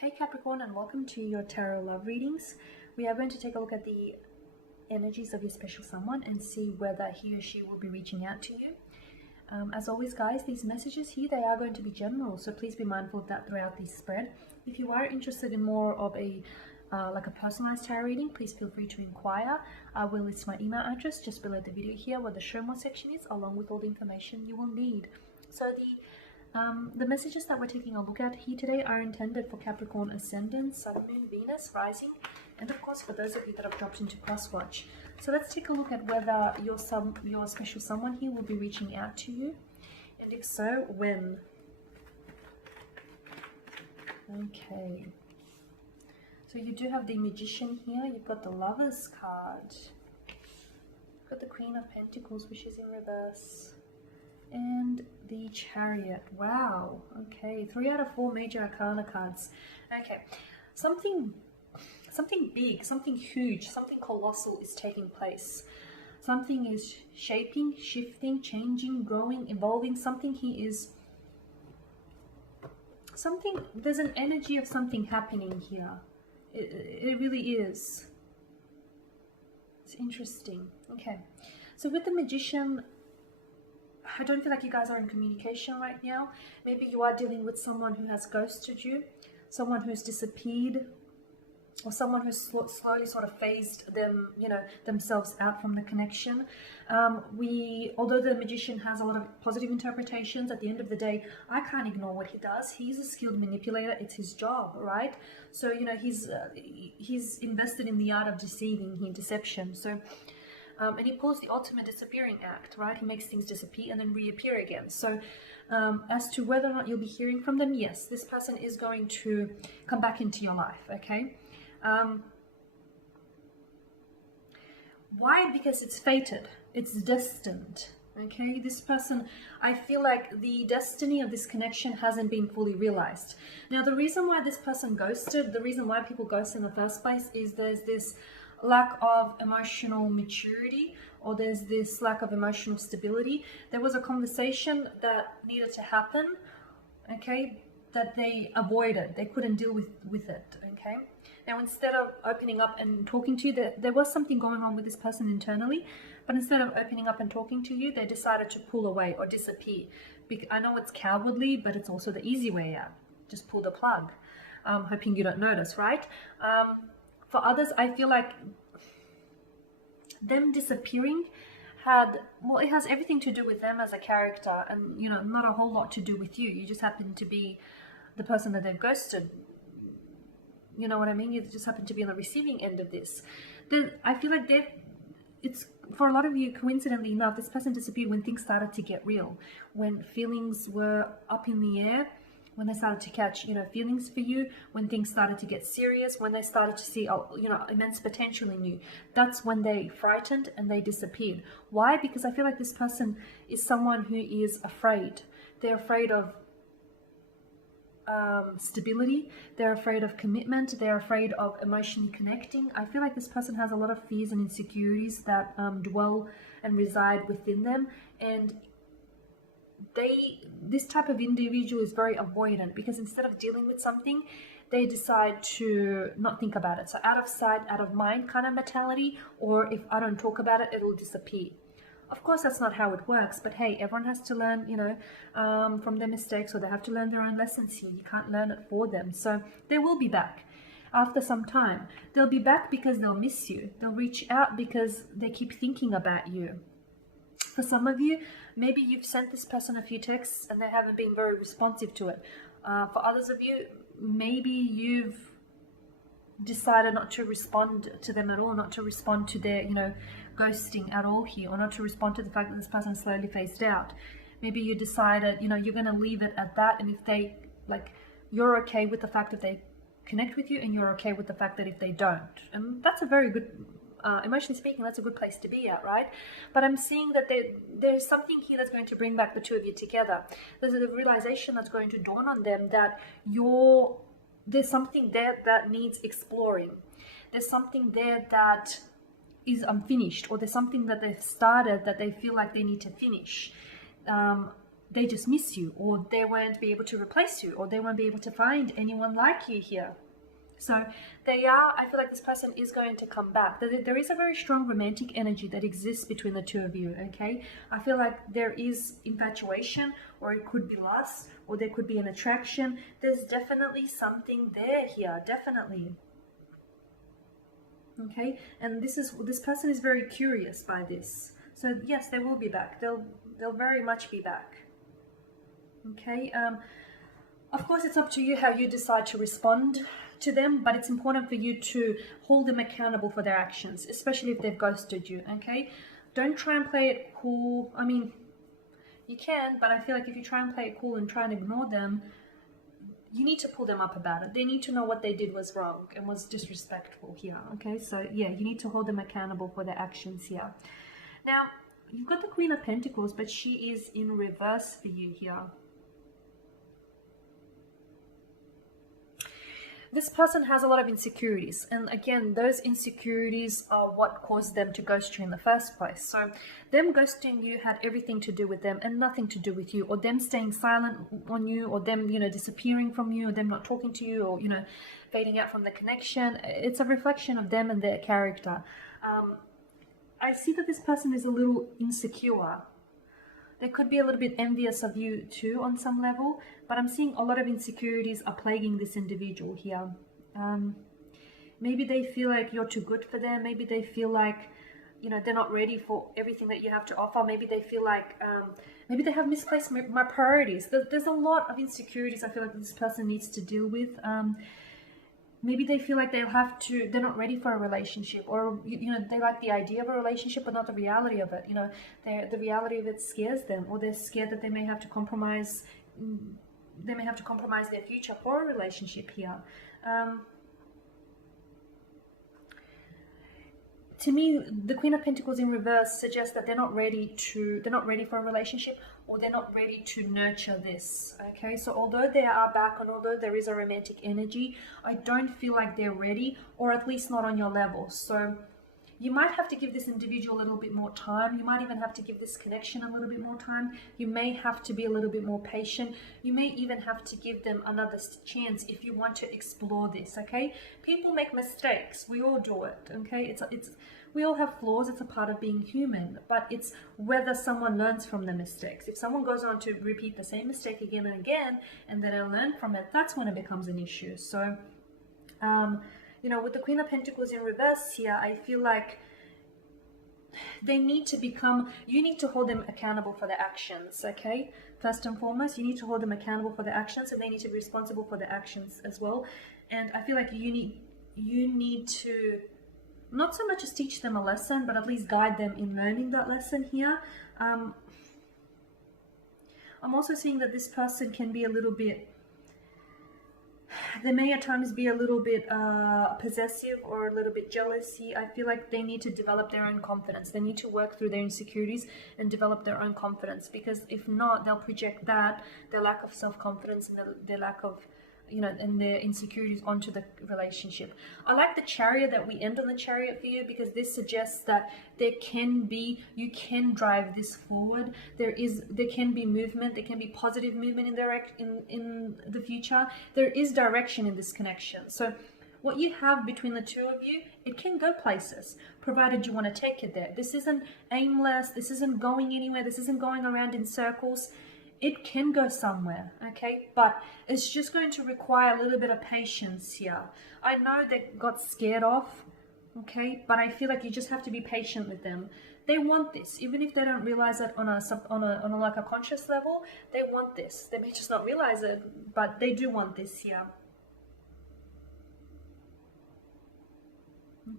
Hey Capricorn, and welcome to your tarot love readings. We are going to take a look at the energies of your special someone and see whether he or she will be reaching out to you. As always guys, these messages here, they are going to be general, so please be mindful of that throughout this spread. If you are interested in more of a like a personalized tarot reading, please feel free to inquire. I will list my email address just below the video here where the show more section is, along with all the information you will need. So the messages that we're taking a look at here today are intended for Capricorn Ascendant, Sun, Moon, Venus, Rising, and of course for those of you that have dropped into Crosswatch. So let's take a look at whether your special someone here will be reaching out to you, and if so, when. Okay. So you do have the Magician here, you've got the Lovers card, you've got the Queen of Pentacles, which is in reverse, and the Chariot. Wow. Okay, 3 out of 4 major arcana cards. Okay, something big, something huge, something colossal is taking place. Something is shaping, shifting, changing, growing, evolving. There's an energy of something happening here. It really is. It's interesting. Okay, so with the Magician, I don't feel like you guys are in communication right now. Maybe you are dealing with someone who has ghosted you, someone who's disappeared, or someone who's slowly sort of phased themselves out from the connection. Although the Magician has a lot of positive interpretations, at the end of the day, I can't ignore what he does. He's a skilled manipulator. It's his job, right? So, he's invested in the art of deceiving, deception. So, and he pulls the ultimate disappearing act, right? He makes things disappear and then reappear again. So as to whether or not you'll be hearing from them, yes, this person is going to come back into your life, okay? Why? Because it's fated. It's destined, okay? This person, I feel like the destiny of this connection hasn't been fully realized. Now, the reason why this person ghosted, the reason why people ghost in the first place is there's this lack of emotional maturity, or there's this lack of emotional stability. There was a conversation that needed to happen, okay, that they avoided. They couldn't deal with it, okay? Now, instead of opening up and talking to you, there was something going on with this person internally, but instead of opening up and talking to you, they decided to pull away or disappear. I know it's cowardly, but it's also the easy way out. Just pull the plug, hoping you don't notice, right? For others, I feel like them disappearing it has everything to do with them as a character, and not a whole lot to do with you. You just happen to be the person that they've ghosted. You know what I mean? You just happen to be on the receiving end of this. I feel like it's for a lot of you, coincidentally enough, this person disappeared when things started to get real, when feelings were up in the air, when they started to catch, feelings for you, when things started to get serious, when they started to see, immense potential in you. That's when they frightened and they disappeared. Why? Because I feel like this person is someone who is afraid. They're afraid of stability. They're afraid of commitment. They're afraid of emotionally connecting. I feel like this person has a lot of fears and insecurities that dwell and reside within them, and this type of individual is very avoidant, because instead of dealing with something, they decide to not think about it. So out of sight, out of mind kind of mentality, or if I don't talk about it, it'll disappear. Of course, that's not how it works, but hey, everyone has to learn, from their mistakes, or they have to learn their own lessons here. You can't learn it for them. So they will be back after some time. They'll be back because they'll miss you. They'll reach out because they keep thinking about you. For some of you, maybe you've sent this person a few texts and they haven't been very responsive to it. For others of you, maybe you've decided not to respond to them at all, not to respond to their, ghosting at all here, or not to respond to the fact that this person slowly phased out. Maybe you decided, you're going to leave it at that, and if they, you're okay with the fact that they connect with you, and you're okay with the fact that if they don't. And that's a very good, emotionally speaking, that's a good place to be at, right? But I'm seeing that there's something here that's going to bring back the two of you together. There's a realization that's going to dawn on them that there's something there that needs exploring. There's something there that is unfinished, or there's something that they've started that they feel like they need to finish. they just miss you, or they won't be able to replace you, or they won't be able to find anyone like you here. So I feel like this person is going to come back. There is a very strong romantic energy that exists between the two of you, okay? I feel like there is infatuation, or it could be lust, or there could be an attraction. There's definitely something there here, definitely. Okay, and this person is very curious by this. So yes, they will be back. They'll very much be back. Okay, of course it's up to you how you decide to respond to them, but it's important for you to hold them accountable for their actions, especially if they've ghosted you. Okay, don't try and play it cool. I mean, you can, but I feel like if you try and play it cool and try and ignore them, you need to pull them up about it. They need to know what they did was wrong and was disrespectful here. Okay, so yeah, you need to hold them accountable for their actions here. Now, you've got the Queen of Pentacles, but she is in reverse for you here. This person has a lot of insecurities, and again, those insecurities are what caused them to ghost you in the first place. So them ghosting you had everything to do with them and nothing to do with you, or them staying silent on you, or them, disappearing from you, or them not talking to you, or, fading out from the connection. It's a reflection of them and their character. I see that this person is a little insecure. They could be a little bit envious of you too on some level, but I'm seeing a lot of insecurities are plaguing this individual here. Maybe they feel like you're too good for them. Maybe they feel like, they're not ready for everything that you have to offer. Maybe they feel like, maybe they have misplaced my priorities. There's a lot of insecurities I feel like this person needs to deal with. Maybe they feel like they're not ready for a relationship, or, they like the idea of a relationship, but not the reality of it. The reality of it scares them, or they're scared that they may have to compromise their future for a relationship here. To me, the Queen of Pentacles in reverse suggests that they're not ready for a relationship, or they're not ready to nurture this. Okay, so although they are back, and although there is a romantic energy, I don't feel like they're ready, or at least not on your level. So you might have to give this individual a little bit more time. You might even have to give this connection a little bit more time. You may have to be a little bit more patient. You may even have to give them another chance if you want to explore this, okay? People make mistakes. We all do it, okay? We all have flaws. It's a part of being human, but it's whether someone learns from the mistakes. If someone goes on to repeat the same mistake again and again, and they don't learn from it, that's when it becomes an issue. So, with the Queen of Pentacles in reverse here, I feel like you need to hold them accountable for their actions, okay? First and foremost, you need to hold them accountable for their actions, and they need to be responsible for their actions as well. And I feel like you need to not so much as teach them a lesson, but at least guide them in learning that lesson here. I'm also seeing that this person can be a little bit, they may at times be a little bit possessive or a little bit jealousy. I feel like they need to develop their own confidence. They need to work through their insecurities and develop their own confidence, because if not, they'll project their lack of self-confidence and their lack of, and their insecurities onto the relationship. I like the Chariot, that we end on the Chariot for you, because this suggests that you can drive this forward. There can be movement. There can be positive movement in the future. There is direction in this connection. So what you have between the two of you, it can go places, provided you want to take it there. This isn't aimless. This isn't going anywhere. This isn't going around in circles. It can go somewhere, okay? But it's just going to require a little bit of patience here. I know they got scared off, okay? But I feel like you just have to be patient with them. They want this, even if they don't realize it on a like a conscious level. They want this. They may just not realize it, but they do want this here.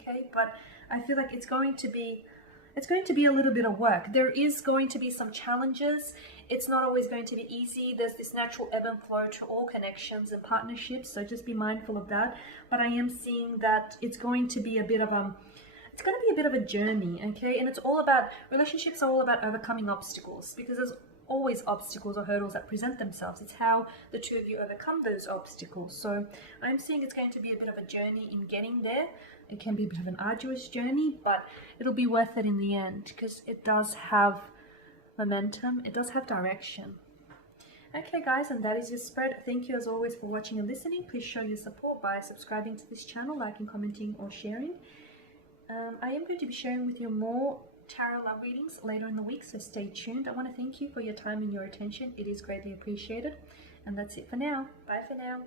Okay, but I feel like it's going to be a little bit of work. There is going to be some challenges. It's not always going to be easy. There's this natural ebb and flow to all connections and partnerships, so just be mindful of that. But I am seeing that it's going to be a bit of a journey, okay? And relationships are all about overcoming obstacles, because there's always obstacles or hurdles that present themselves. It's how the two of you overcome those obstacles. So I'm seeing it's going to be a bit of a journey in getting there. It can be a bit of an arduous journey, but it'll be worth it in the end, because it does have momentum. It does have direction. Okay guys, and that is your spread. Thank you as always for watching and listening. Please show your support by subscribing to this channel, liking, commenting or sharing. I am going to be sharing with you more tarot love readings later in the week, so stay tuned. I want to thank you for your time and your attention. It is greatly appreciated. And that's it for now. Bye for now.